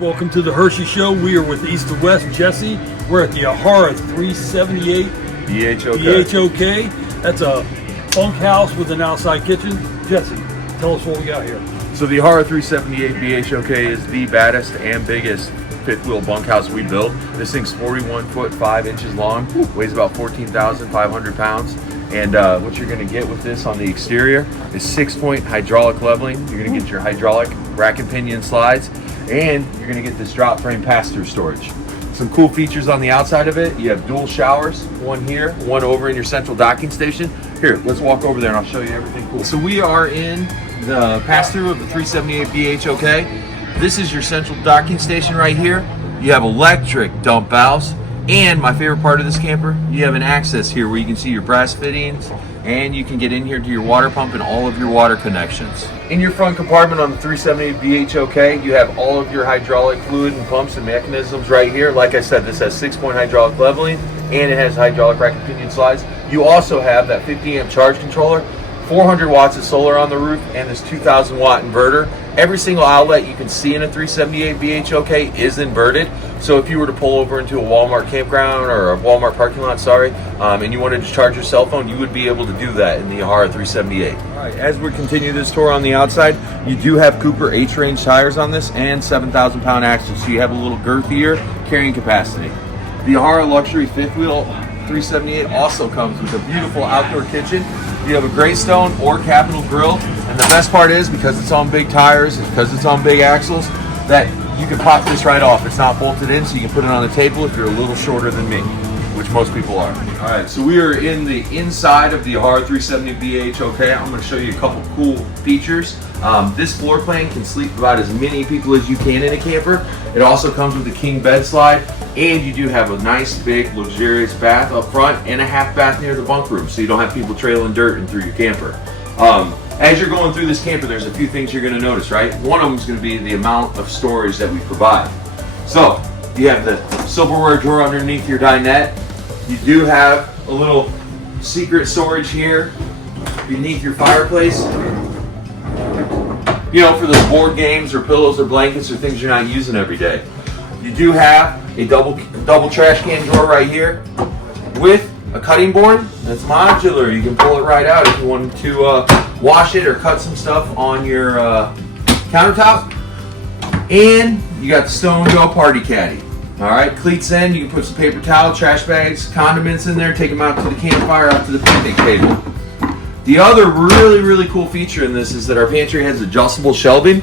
Welcome to the Hershey Show. We are with East to West Jesse. We're at the Ahara 378 BHOK. That's a bunkhouse with an outside kitchen. Jesse, tell us what we got here. So the Ahara 378 BHOK is the baddest and biggest fifth wheel bunkhouse we built. This thing's 41 foot 5 inches long, weighs about 14,500 pounds. And what you're going to get with this on the exterior is 6-point hydraulic leveling. You're going to get your hydraulic rack and pinion slides, and you're going to get this drop frame pass-through storage. Some cool features on the outside of it. You have dual showers, one here, one over in your central docking station. Here, let's walk over there and I'll show you everything cool. So we are in the pass-through of the 378 BHOK. This is your central docking station right here. You have electric dump valves. And my favorite part of this camper, you have an access here where you can see your brass fittings, and you can get in here to your water pump and all of your water connections. In your front compartment on the 378 BHOK, you have all of your hydraulic fluid and pumps and mechanisms right here. Like I said, this has 6-point hydraulic leveling, and it has hydraulic rack and pinion slides. You also have that 50 amp charge controller, 400 watts of solar on the roof, and this 2,000 watt inverter. Every single outlet you can see in a 378 BHOK is inverted. So if you were to pull over into a Walmart campground or a Walmart parking lot, and you wanted to charge your cell phone, you would be able to do that in the Ahara 378. All right, as we continue this tour on the outside, you do have Cooper H-range tires on this and 7,000 pound axles, so you have a little girthier carrying capacity. The Ahara Luxury fifth wheel 378 also comes with a beautiful outdoor kitchen. You have a Greystone or Capital grill, and the best part is, because it's on big tires and because it's on big axles, that you can pop this right off. It's not bolted in, so you can put it on the table if you're a little shorter than me, which most people are. All right, so we are in the inside of the Ahara 370 BHOK. I'm going to show you a couple cool features. This floor plan can sleep about as many people as you can in a camper. It also comes with a king bed slide, and you do have a nice big luxurious bath up front and a half bath near the bunk room, so you don't have people trailing dirt in through your camper. As you're going through this camper, there's a few things you're going to notice, right? One of them is going to be the amount of storage that we provide. So you have the silverware drawer underneath your dinette. You do have a little secret storage here beneath your fireplace. You know, for those board games or pillows or blankets or things you're not using every day. You do have a double trash can drawer right here with a cutting board that's modular. You can pull it right out if you want to wash it or cut some stuff on your countertop. And you got the Stone Go Party Caddy. All right, cleats in. You can put some paper towel, trash bags, condiments in there, take them out to the campfire, out to the picnic table. The other really cool feature in this is that our pantry has adjustable shelving.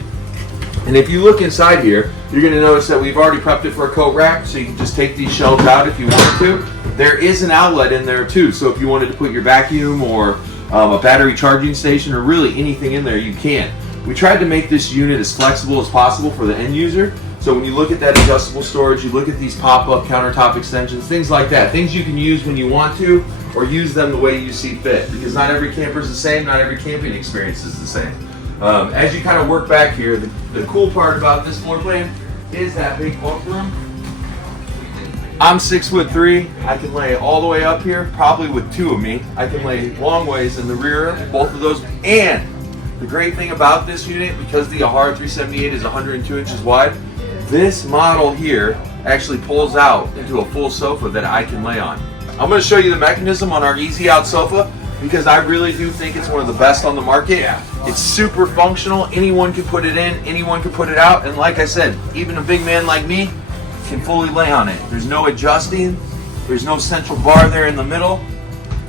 And if you look inside here, you're going to notice that we've already prepped it for a coat rack, so you can just take these shelves out if you wanted to. There is an outlet in there too, so if you wanted to put your vacuum or a battery charging station or really anything in there, you can. We tried to make this unit as flexible as possible for the end user. So when you look at that adjustable storage, you look at these pop-up countertop extensions, things like that, things you can use when you want to or use them the way you see fit, because not every camper is the same, not every camping experience is the same. As you kind of work back here, the cool part about this floor plan is that big bunk room. I'm 6'3". I can lay all the way up here, probably with two of me. I can lay long ways in the rear, both of those. And the great thing about this unit, because the Ahara 378 is 102 inches wide, this model here actually pulls out into a full sofa that I can lay on. I'm going to show you the mechanism on our Easy Out sofa, because I really do think it's one of the best on the market. Yeah. It's super functional. Anyone can put it in, anyone can put it out. And like I said, even a big man like me can fully lay on it. There's no adjusting. There's no central bar there in the middle.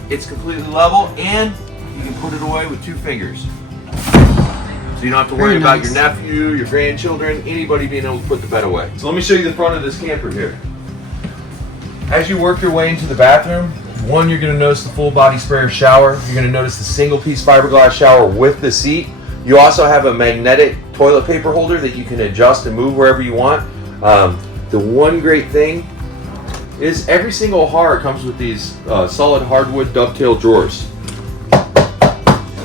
It's completely level, and you can put it away with 2 fingers. So you don't have to worry about your nephew, your grandchildren, anybody being able to put the bed away. So let me show you the front of this camper here. As you work your way into the bathroom, one, you're going to notice the full body sprayer shower. You're going to notice the single piece fiberglass shower with the seat. You also have a magnetic toilet paper holder that you can adjust and move wherever you want. The one great thing is every single Ahara comes with these solid hardwood dovetail drawers.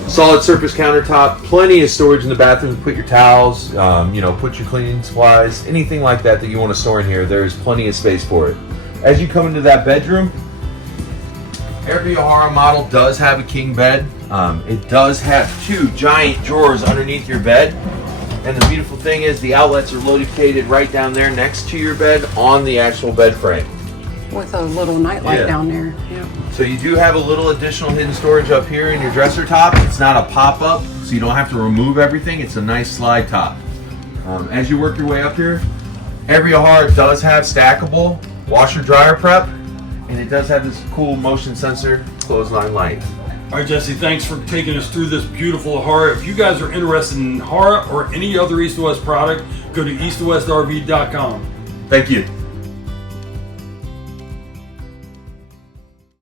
Solid surface countertop, plenty of storage in the bathroom to put your towels, put your cleaning supplies, anything like that you want to store in here. There's plenty of space for it. As you come into that bedroom, every Ahara model does have a king bed. It does have 2 giant drawers underneath your bed. And the beautiful thing is the outlets are located right down there next to your bed on the actual bed frame. With a little nightlight Yeah. down there. Yeah. So you do have a little additional hidden storage up here in your dresser top. It's not a pop-up, so you don't have to remove everything. It's a nice slide top. As you work your way up here, every Ahara does have stackable washer dryer prep, and it does have this cool motion sensor clothesline light. All right, Jesse, thanks for taking us through this beautiful Ahara. If you guys are interested in Ahara or any other East to West product, go to eastowwestrv.com. Thank you.